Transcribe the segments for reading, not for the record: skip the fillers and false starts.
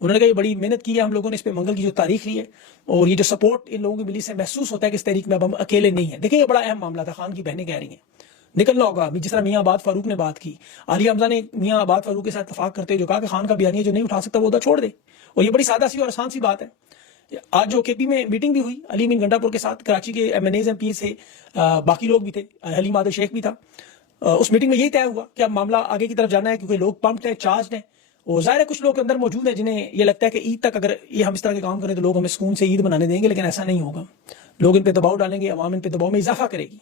انہوں نے کہا یہ بڑی محنت کی ہے ہم لوگوں نے اس پہ، منگل کی جو تاریخ لی ہے، اور یہ جو سپورٹ ان لوگوں کی ملی سے محسوس ہوتا ہے کہ اس تحریک میں اب ہم اکیلے نہیں ہیں. دیکھیں یہ بڑا اہم معاملہ تھا، خان کی بہنیں کہہ رہی ہیں نکلنا ہوگا. ابھی جس طرح میاں آباد فاروق نے بات کی، عالیہ حمزہ نے میاں آباد فاروق کے ساتھ اتفاق کرتے ہوئے جو کہا کہ خان کا بیانیہ جو نہیں اٹھا سکتا وہ عہدہ چھوڑ دے، اور یہ بڑی سادہ سی اور آسان سی بات ہے. آج جو کے پی میں میٹنگ بھی ہوئی علی امین گنڈا پور کے ساتھ، کراچی کے M N As M P سے باقی لوگ بھی تھے، حلیم عادل شیخ بھی تھا. اس میٹنگ میں یہی طے ہوا کہ اب معاملہ آگے کی طرف جانا ہے، کیونکہ لوگ پمپڈ ہیں، چارجڈ ہیں، اور ظاہر ہے کچھ لوگ کے اندر موجود ہیں جنہیں یہ لگتا ہے کہ عید تک اگر یہ ہم اس طرح کے کام کریں تو لوگ ہمیں سکون سے عید منانے دیں گے، لیکن ایسا نہیں ہوگا. لوگ ان پہ دباؤ ڈالیں گے، عوام ان پہ دباؤ میں اضافہ کرے گی.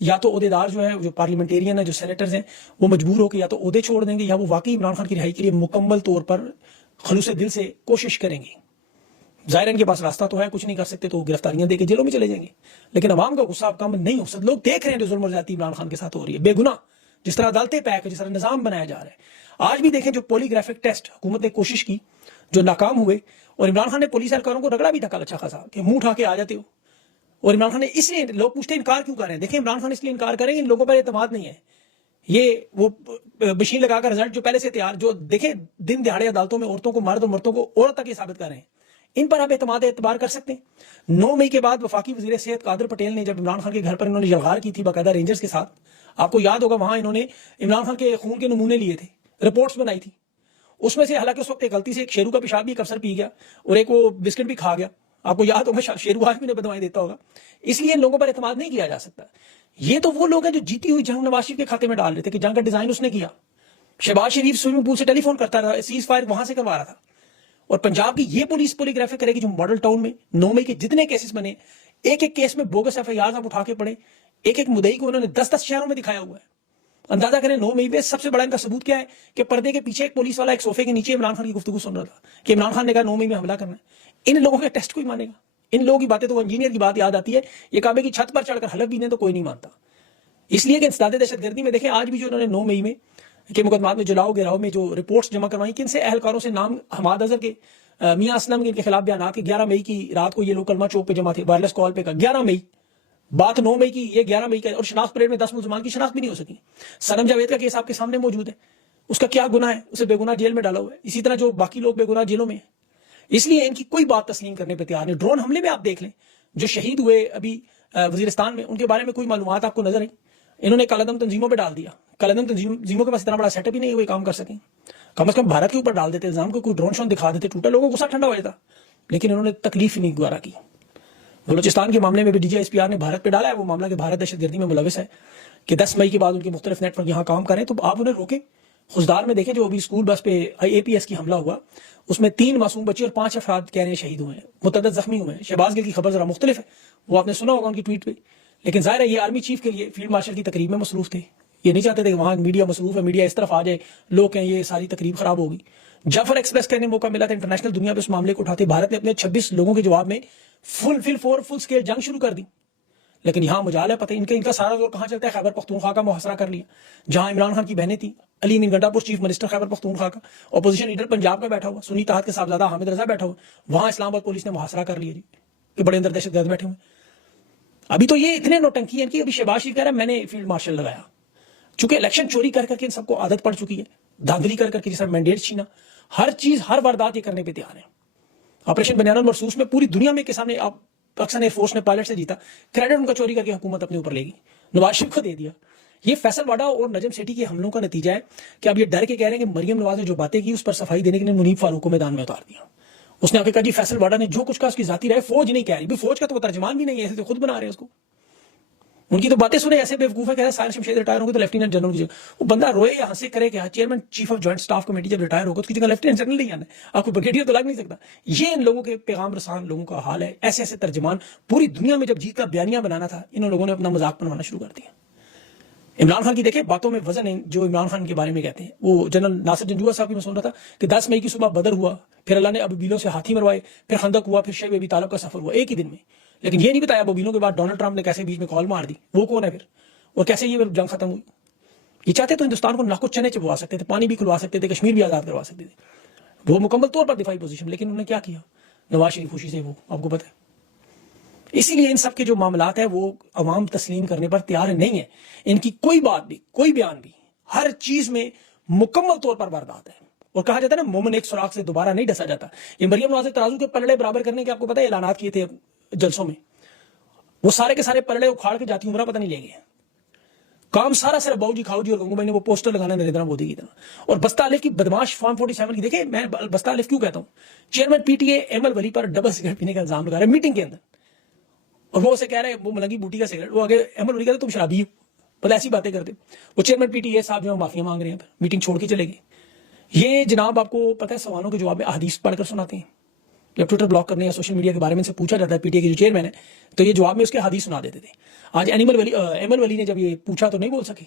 یا تو عہدیدار جو ہے، جو پارلیمنٹیرین ہیں، جو سینیٹرز ہیں، وہ مجبور ہو کے یا تو عہدے چھوڑ دیں گے، یا وہ واقعی عمران خان کی رہائی کے لیے مکمل طور پر خلوص دل سے کوشش کریں گے. ظاہر ان کے پاس راستہ تو ہے، کچھ نہیں کر سکتے تو گرفتاریاں دے کے جیلوں میں چلے جائیں گے، لیکن عوام کا غصہ اب کم نہیں ہو سکتا. لوگ دیکھ رہے ہیں جو ظلم اور زیادتی عمران خان کے ساتھ ہو رہی ہے، بے گناہ، جس طرح عدالتیں پیک ہے، جس طرح نظام بنایا جا رہا ہے. آج بھی دیکھیں جو پولی گرافک ٹیسٹ حکومت نے کوشش کی جو ناکام ہوئے، اور عمران خان نے پولیس اہلکاروں کو رگڑا بھی تھا کل اچھا خاصا کہ منہ اٹھا کے آ جاتے ہو. اور عمران خان نے اس لیے، لوگ پوچھتے ہیں انکار کیوں کر رہے ہیں، دیکھیں عمران خان اس لیے انکار کریں گے ان لوگوں پر اعتماد نہیں ہے. یہ وہ مشین لگا کر رزلٹ جو پہلے سے تیار، جو دیکھیں دن دہاڑے عدالتوں میں عورتوں کو، مرد اور مردوں کو عورت تک یہ ثابت کر رہے ہیں، ان پر آپ اعتبار کر سکتے ہیں. 9 مئی کے بعد وفاقی وزیر صحت قادر پٹیل نے جب عمران خان کے گھر پر انہوں نے یلغار کی تھی باقاعدہ رینجرز کے ساتھ، آپ کو یاد ہوگا وہاں انہوں نے عمران خان کے خون کے نمونے لیے تھے، رپورٹس بنائی تھی. اس میں سے حالانکہ اس وقت ایک غلطی سے ایک شیرو کا پیشاب بھی ایک افسر پی گیا اور ایک وہ بسکٹ بھی کھا گیا، آپ کو یاد ہوگا، شیرو آج بھی نے بدوائیں دیتا ہوگا. اس لیے ان لوگوں پر اعتماد نہیں کیا جا سکتا. یہ تو وہ لوگ ہیں جو جیتی ہوئی جنگ نواز شریف کے کھاتے میں ڈال رہے تھے کہ جنگ کا ڈیزائن اس نے کیا. شہباز شریف سوئمنگ پول سے ٹیلی فون کرتا رہا، سیز فائر وہاں سے کروا رہا تھا. اور پنجاب کی یہ پولیس پولی گرافک کرے گی جو ماڈل ٹاؤن میں 9 مئی کے جتنے کیسز بنے، ایک ایک کیس میں بوگس ایف آئی آر آپ اٹھا کے پڑے، ایک ایک مدعی کو انہوں نے 10 شہروں میں دکھایا ہوا ہے. اندازہ کریں 9 مئی پہ سب سے بڑا ان کا ثبوت کیا ہے کہ پردے کے پیچھے ایک پولیس والا ایک صوفے کے نیچے عمران خان کی گفتگو سن رہا تھا کہ عمران خان نے کہا 9 مئی میں حملہ کرنا ہے. ان لوگوں کے ٹیسٹ کوئی مانے گا؟ ان لوگوں کی باتیں تو وہ انجینئر کی بات یاد آتی ہے، یہ کعبے کی چھت پر چڑھ کر حلف بھی دیں تو کوئی نہیں مانتا. اس لیے کہ انسداد دہشت گردی میں دیکھیں آج بھی جو انہوں نے 9 مئی میں کے مقدمات میں جلاؤ گراؤ میں جو رپورٹس جمع کروائیں، کن سے اہلکاروں سے نام حماد اظہر کے، میاں اسلم کے خلاف بیانات کے 11 مئی کی رات کو یہ لوگ کلمہ چوک پہ جمع تھے، وائرلیس کال پہ کا 11 مئی بات 9 مئی کی، یہ 11 مئی کا. اور شناخت پریڈ میں 10 ملزمان کی شناخت بھی نہیں ہو سکی. سنم جاوید کا کیس آپ کے سامنے موجود ہے، اس کا کیا گناہ ہے، اسے بے گناہ جیل میں ڈالا ہوا ہے. اسی طرح جو باقی لوگ بے گناہ جیلوں میں ہیں. اس لیے ان کی کوئی بات تسلیم کرنے پہ تیار نہیں. ڈرون حملے میں آپ دیکھ لیں جو شہید ہوئے ابھی وزیرستان میں، ان کے بارے میں کوئی معلومات آپ کو نظر آئی؟ انہوں نے کالعدم تنظیموں پہ ڈال دیا. کالعدم تنظیموں کے پاس اتنا بڑا سیٹ اپ ہی نہیں ہے، وہ کام کر سکیں. کم از کم بھارت کے اوپر ڈال دیتے الزام کو، کوئی ڈرون شون دکھا دیتے، ٹوٹا، لوگوں کو غصہ ٹھنڈا ہو جاتا. لیکن انہوں نے تکلیف ہی نہیں گوارا کی. بلوچستان کے معاملے میں بھی D G S P R نے بھارت پہ ڈالا ہے وہ معاملہ کہ بھارت دہشت گردی میں ملوث ہے، کہ 10 مئی کے بعد ان کے مختلف نیٹ ورک یہاں کام کریں. تو آپ انہیں روکیں. خزدار میں دیکھیں جو ابھی اسکول بس پہ اے پی ایس کی حملہ ہوا، اس میں 3 معصوم بچے اور 5 افراد کہہ رہے ہیں شہید ہوئے ہیں، متعدد زخمی ہوئے ہیں. شہباز گل کی خبر ذرا مختلف ہے، وہ آپ نے سنا ہوگا ان کی ٹویٹ پہ. لیکن ظاہر ہے یہ آرمی چیف کے لیے فیلڈ مارشل کی تقریب میں مصروف تھے، یہ نہیں چاہتے تھے کہ وہاں میڈیا مصروف ہے، میڈیا اس طرف آ جائے، لوگ کہیں یہ ساری تقریب خراب ہوگی. جعفر ایکسپریس کرنے موقع ملا تھا انٹرنیشنل دنیا پہ اس معاملے کو اٹھاتے. بھارت نے اپنے 26 لوگوں کے جواب میں فل سکیل جنگ شروع کر دی. لیکن یہاں مجال ہے پتہ ان کا سارا زور کہاں چلتا ہے؟ خیبر پختونخوا کا محاصرہ کر لیا، جہاں عمران خان کی بہنیں تھیں. علی امین گنڈا پور چیف منسٹر خیبر پختونخوا کا، اپوزیشن لیڈر پنجاب کا بیٹھا ہوا، سنی اتحاد کے صاحبزادہ حامد رضا بیٹھا ہوا، وہاں اسلام آباد پولیس نے محاصرہ کر لیا جی کہ بڑے اندر دہشت گرد بیٹھے ہوئے. ابھی تو یہ اتنے نوٹنکی ہیں کہ ابھی شہباز شریف کہہ رہا ہے میں نے فیلڈ مارشل لگایا. چونکہ الیکشن چوری کر کے ان سب کو عادت پڑ چکی ہے، دھاندلی کر کے جیسا مینڈیٹ چھینا، ہر چیز ہر واردات یہ کرنے پہ تیار ہے. آپریشن بنیان المرصوص میں پوری دنیا میں کے سامنے آپ پاکستان ایئر فورس نے پائلٹ سے جیتا، کریڈٹ ان کا چوری کر کے حکومت اپنے اوپر لے گی، نواز شریف کو دے دیا. یہ فیصل واڈا اور نجم سیٹھی کے حملوں کا نتیجہ ہے کہ اب یہ ڈر کے کہہ رہے ہیں کہ مریم نواز نے جو باتیں کی اس پر صفائی دینے کے لیے منیب فاروق کو میدان میں اتار دیا. اس نے آ کے کہا جی فیصل واڈا نے جو کچھ کہا اس کی ذاتی رائے، فوج نہیں کہہ رہی. فوج کا تو وہ ترجمان بھی نہیں ہے، ایسے تو خود بنا رہے ہیں اس کو. ان کی تو باتیں سنے ایسے بیوقوف ہے کہ سائر شمشید ریٹائر ہوں گے تو لیفٹیننٹ جنرل کی جگہ وہ بندہ روئے یا ہنسے کرے کہ chairman chief of joint staff committee جب ریٹائر ہوگا اس کی جگہ لیفٹیننٹ جنرل نہیں آنا ہے، آپ کو بریگیڈیئر تو لگ نہیں سکتا. یہ ان لوگوں کے پیغام رسان لوگوں کا حال ہے. ایسے ایسے ترجمان پوری دنیا میں جب جیت کا بیانیہ بنانا تھا ان لوگوں نے اپنا مذاق بنوانا شروع کر دیا. عمران خان کی دیکھیں باتوں میں وزن ہے جو عمران خان کے بارے میں کہتے ہیں. وہ جنرل ناصر جنجوعہ صاحب کی میں سن رہا تھا کہ 10 مئی کی صبح بدر ہوا، پھر اللہ نے ابوبیلوں سے ہاتھی مروائے، پھر خندق ہوا، پھر شیب ابی طالب کا سفر ہوا ایک ہی دن میں. لیکن یہ نہیں بتایا ابوبیلوں کے بعد ڈونلڈ ٹرمپ نے کیسے بیچ میں کال مار دی، وہ کون ہے پھر، اور کیسے یہ جنگ ختم ہوئی. یہ چاہتے تو ہندوستان کو ناکو چنے چبوا سکتے تھے، پانی بھی کھلوا سکتے تھے، کشمیر بھی آزاد کروا سکتے تھے، وہ مکمل طور پر دفاعی پوزیشن. لیکن انہوں نے کیا کیا؟ نواز شریف خوشی سے وہ آپ کو پتہ ہے. اسی لیے ان سب کے جو معاملات ہیں وہ عوام تسلیم کرنے پر تیار نہیں ہے. ان کی کوئی بات بھی، کوئی بیان بھی، ہر چیز میں مکمل طور پر واردات ہے. اور کہا جاتا ہے نا مومن ایک سوراخ سے دوبارہ نہیں ڈسا جاتا. یہ مریم نواز نے ترازو کے پلڑے برابر کرنے کے آپ کو پتہ ہے اعلانات کیے تھے جلسوں میں, وہ سارے کے سارے پلڑے اکھاڑ کے جاتی عمرہ پتہ نہیں لے گئے. کام سارا صرف باؤ جی کھاؤ جی اور گنگو بھائی نے وہ پوسٹر لگانا نریندر مودی کی طرح. اور بستہ الف کی بدماش فارم 47 کی دیکھیں, میں بستہ الف کیوں کہتا ہوں, چیئرمین پی ٹی اے ایمل ولی پر ڈبل سگریٹ پینے کا الزام لگا رہے ہیں میٹنگ کے اندر, اور وہ اسے کہہ رہے ہیں وہ ملنگی بوٹی کا سگریٹ, وہ آگے ایمل ولی کہتے تم شرابی ہو, پتہ ایسی باتیں کرتے. وہ چیئرمین پی ٹی اے صاحب جو معافیا مانگ رہے ہیں, میٹنگ چھوڑ کے چلے گئے. یہ جناب آپ کو پتہ ہے سوالوں کے جواب میں احادیث پڑھ کر سناتے ہیں. جب ٹویٹر بلاک کرنے یا سوشل میڈیا کے بارے میں سے پوچھا جاتا ہے پی ٹی اے کے جو چیئرمین ہے, تو یہ جواب میں اس کے حدیث سنا دیتے تھے. آج ایمل ولی نے جب یہ پوچھا تو نہیں بول سکے.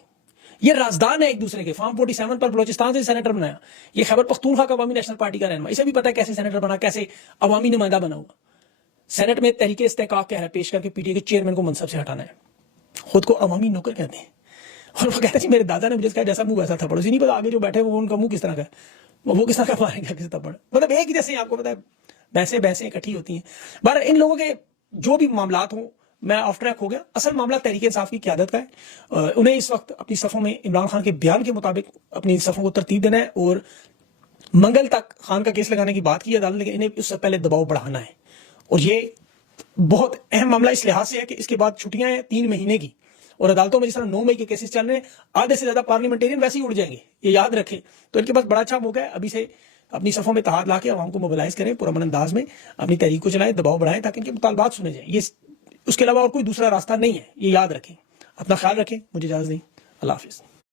یہ رازدان ہے ایک دوسرے کے. فارم 47 پر بلوچستان سے سینیٹر بنایا, یہ خیبر پختونخوا کا عوامی نیشنل پارٹی کا رہنما, اسے بھی پتہ ہے کیسے سینیٹر بنا, کیسے عوامی نمائندہ بنا ہوا. سینٹ میں تحریک استحقاق کہہ رہا ہے پیش کر کے پی ٹی اے کے چیئرمین کو منصب سے ہٹانا ہے. خود کو عوامی نوکر کہتے ہیں, اور وہ کہتے ہیں میرے دادا نے مجھے کہا جیسا منہ ویسا تھپڑ. اسی نہیں پتا آگے جو بیٹھے وہ ان کا منہ کس طرح کا ہے, وہ کس طرح کا ماریں گا کس تھپڑ. مطلب ایک ہی جیسے آپ کو پتا ہے بحثیں اکٹھی ہوتی ہیں. بہرحال ان لوگوں کے جو بھی معاملات ہوں, میں آف ٹریک ہو گیا. اصل معاملہ تحریک انصاف کی قیادت کا ہے. انہیں اس وقت اپنی صفوں میں عمران خان کے بیان کے مطابق اپنی صفوں کو ترتیب دینا ہے, اور منگل تک خان کا کیس لگانے کی بات کی عدالت نے, لیکن انہیں اس سے پہلے دباؤ بڑھانا ہے. اور یہ بہت اہم معاملہ اس لحاظ سے ہے کہ اس کے بعد چھٹیاں ہیں 3 مہینے کی, اور عدالتوں میں جس طرح 9 مئی کے کیسز چل رہے ہیں, آدھے سے زیادہ پارلیمنٹیرین ویسے ہی اڑ جائیں گے, یہ یاد رکھیں. تو ان کے پاس بڑا اچھا موقع ہے ابھی سے اپنی صفوں میں اتحاد لا کے عوام کو موبلائز کریں, پرامن انداز میں اپنی تحریک کو چلائیں, دباؤ بڑھائیں تاکہ ان کے مطالبات سنے جائیں. یہ اس کے علاوہ اور کوئی دوسرا راستہ نہیں ہے, یہ یاد رکھیں. اپنا خیال رکھیں, مجھے اجازت دیں, اللہ حافظ.